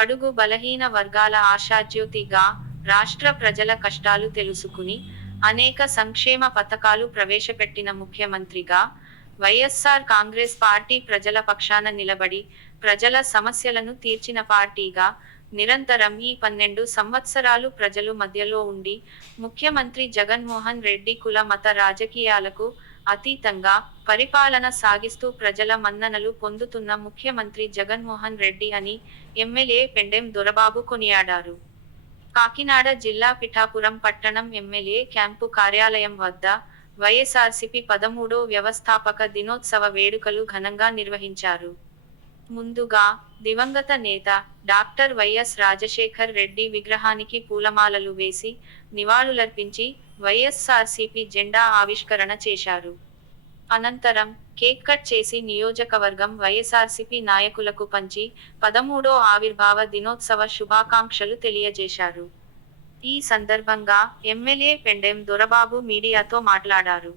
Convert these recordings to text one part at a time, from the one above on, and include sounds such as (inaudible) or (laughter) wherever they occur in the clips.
బడుగు బలహీన వర్గాల ఆశాజ్యోతిగా రాష్ట్ర ప్రజల కష్టాలు తెలుసుకుని అనేక సంక్షేమ పథకాలు ప్రవేశపెట్టిన ముఖ్యమంత్రిగా వైఎస్ఆర్ కాంగ్రెస్ పార్టీ ప్రజల పక్షాన నిలబడి ప్రజల సమస్యలను తీర్చిన పార్టీగా నిరంతరం ఈ పన్నెండు సంవత్సరాలు ప్రజలు మధ్యలో ఉండి ముఖ్యమంత్రి జగన్మోహన్ రెడ్డి కుల మత రాజకీయాలకు అతీతంగా పరిపాలన సాగిస్తూ ప్రజల మన్ననలు పొందుతున్న ముఖ్యమంత్రి జగన్మోహన్ రెడ్డి అని ఎమ్మెల్యే పెండెం దొరబాబు కొనియాడారు. కాకినాడ జిల్లా పిఠాపురం పట్టణం ఎమ్మెల్యే క్యాంపు కార్యాలయం వద్ద వైఎస్ఆర్సిపి పదమూడో వ్యవస్థాపక దినోత్సవ వేడుకలు ఘనంగా నిర్వహించారు. ముందుగా దివంగత నేత డాక్టర్ వైఎస్ రాజశేఖర్ రెడ్డి విగ్రహానికి పూలమాలలు వేసి నివాళులర్పించి వైఎస్ఆర్సీపీ జెండా ఆవిష్కరణ చేశారు. అనంతరం కేక్ కట్ చేసి నియోజకవర్గం వైఎస్ఆర్సీపీ నాయకులకు పంచి పదమూడో ఆవిర్భావ దినోత్సవ శుభాకాంక్షలు తెలియజేశారు. ఈ సందర్భంగా ఎమ్మెల్యే పెండెం దొరబాబు మీడియాతో మాట్లాడారు.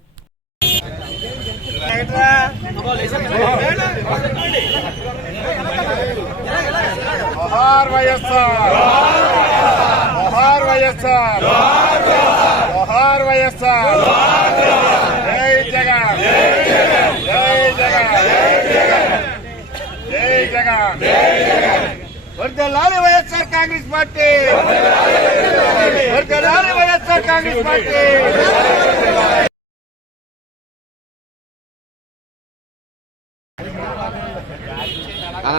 వైఎస్ఆర్. వైఎస్ఆర్. వైఎస్ఆర్. జై జగన్. జై జగన్. జై జగన్. వర్దలాలి వైఎస్ఆర్ కాంగ్రెస్ పార్టీ. వర్దలాలి వైఎస్ఆర్ కాంగ్రెస్ పార్టీ.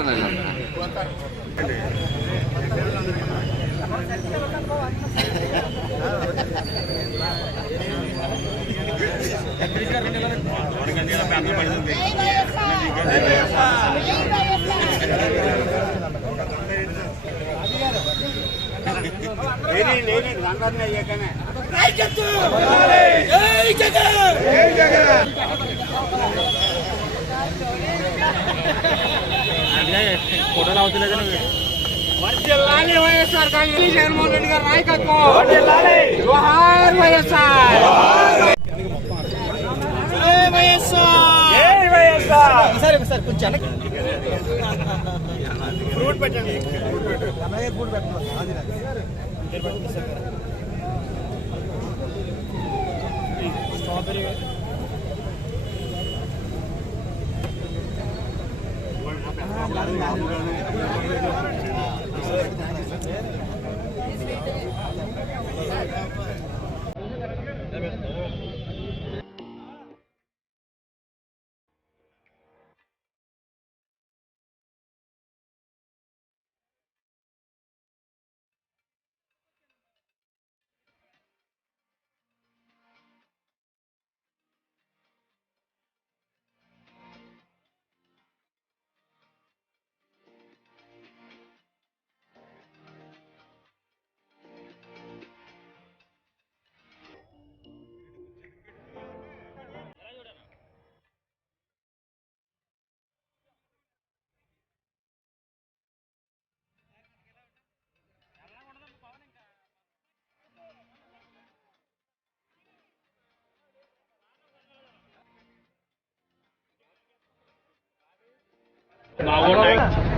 లేని (laughs) లేని రంగాన్ని అయ్యాకనే వర్దిల్లాలి వైఎస్ఆర్ కాంగ్రెస్ జగన్మోహన్ రెడ్డి గారి నాయకత్వం జోహార్ వైఎస్ఆర్ వైఎస్ఆర్ సరే ఒకసారి కొంచెం వెనక్కి. ఫ్రూట్ పెట్టండి అలాగే కూడా పెట్టాలి. అది రాదు.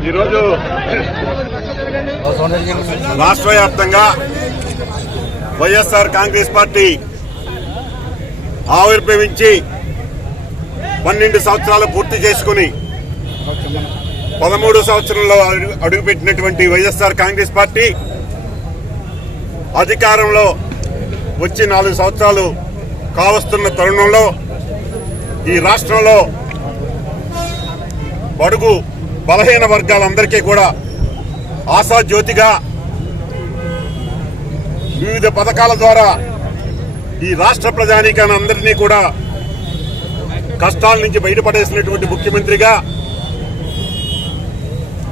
ఈరోజు రాష్ట్ర వ్యాప్తంగా వైఎస్ఆర్ కాంగ్రెస్ పార్టీ ఆవిర్భవించి పన్నెండు సంవత్సరాలు పూర్తి చేసుకుని పదమూడు సంవత్సరంలో అడుగు- అడుగుపెట్టినటువంటి వైఎస్ఆర్ కాంగ్రెస్ పార్టీ అధికారంలో వచ్చి నాలుగు సంవత్సరాలు కావస్తున్న తరుణంలో ఈ రాష్ట్రంలో బడుగు బలహీన వర్గాలందరికీ కూడా ఆశాజ్యోతిగా వివిధ పథకాల ద్వారా ఈ రాష్ట్ర ప్రజానీకాన్ని అందరినీ కూడా కష్టాల నుంచి బయటపడేసినటువంటి ముఖ్యమంత్రిగా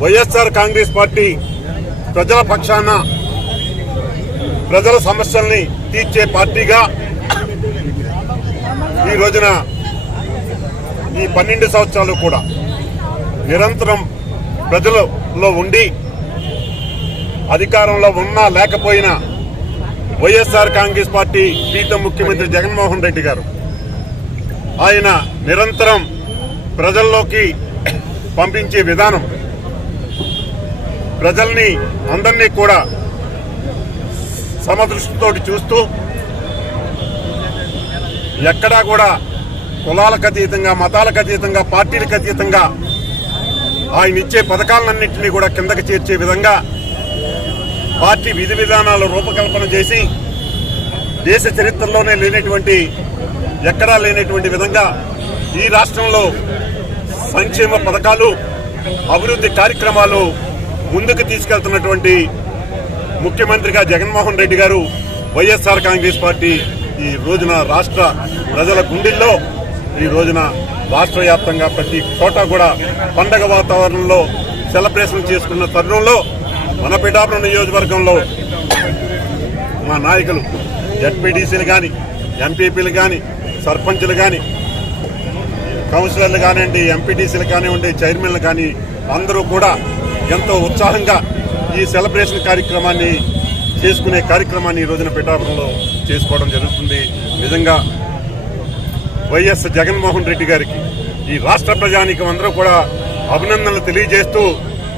వైఎస్ఆర్ కాంగ్రెస్ పార్టీ ప్రజల పక్షాన ప్రజల సమస్యల్ని తీర్చే పార్టీగా ఈ రోజున ఈ పన్నెండు సంవత్సరాలు కూడా నిరంతరం ప్రజలలో ఉండి అధికారంలో ఉన్నా లేకపోయినా వైఎస్ఆర్ కాంగ్రెస్ పార్టీ ప్రీతం ముఖ్యమంత్రి జగన్మోహన్ రెడ్డి గారు. ఆయన నిరంతరం ప్రజల్లోకి పంపించే విధానం ప్రజల్ని అందరినీ కూడా సమదృష్టితో చూస్తూ ఎక్కడా కూడా కులాలకు అతీతంగా మతాలకు అతీతంగా పార్టీలకు అతీతంగా ఆయన ఇచ్చే పథకాలన్నింటినీ కూడా కిందకి చేర్చే విధంగా పార్టీ విధి విధానాల రూపకల్పన చేసి దేశ చరిత్రలోనే లేనటువంటి ఎక్కడా లేనటువంటి విధంగా ఈ రాష్ట్రంలో సంక్షేమ పథకాలు అభివృద్ధి కార్యక్రమాలు ముందుకు తీసుకెళ్తున్నటువంటి ముఖ్యమంత్రిగా జగన్మోహన్ రెడ్డి గారు వైఎస్ఆర్ కాంగ్రెస్ పార్టీ ఈ రోజున రాష్ట్ర ప్రజల గుండెల్లో ఈ రోజున రాష్ట్ర వ్యాప్తంగా ప్రతి చోట కూడా పండగ వాతావరణంలో సెలబ్రేషన్ చేసుకున్న తరుణంలో మన పిఠాపురం నియోజకవర్గంలో మా నాయకులు జడ్పీటీసీలు కానీ ఎంపీపీలు కానీ సర్పంచులు కానీ కౌన్సిలర్లు కానివ్వండి ఎంపీటీసీలు కానివ్వండి చైర్మన్లు కానీ అందరూ కూడా ఎంతో ఉత్సాహంగా ఈ సెలబ్రేషన్ కార్యక్రమాన్ని చేసుకునే కార్యక్రమాన్ని ఈ రోజున పిఠాపురంలో చేసుకోవడం జరుగుతుంది. నిజంగా వైఎస్ జగన్మోహన్ రెడ్డి గారికి ఈ రాష్ట్ర ప్రజానికం అందరూ కూడా అభినందనలు తెలియజేస్తూ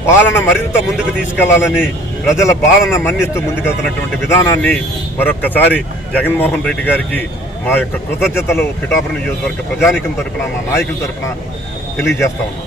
పాలన మరింత ముందుకు తీసుకెళ్ళాలని ప్రజల పాలన మన్నిస్తూ ముందుకెళ్తున్నటువంటి విధానాన్ని మరొక్కసారి జగన్మోహన్ రెడ్డి గారికి మా యొక్క కృతజ్ఞతలు పిఠాపురం నియోజకవర్గ ప్రజానికం తరపున మా నాయకుల తరపున తెలియజేస్తా ఉన్నాం.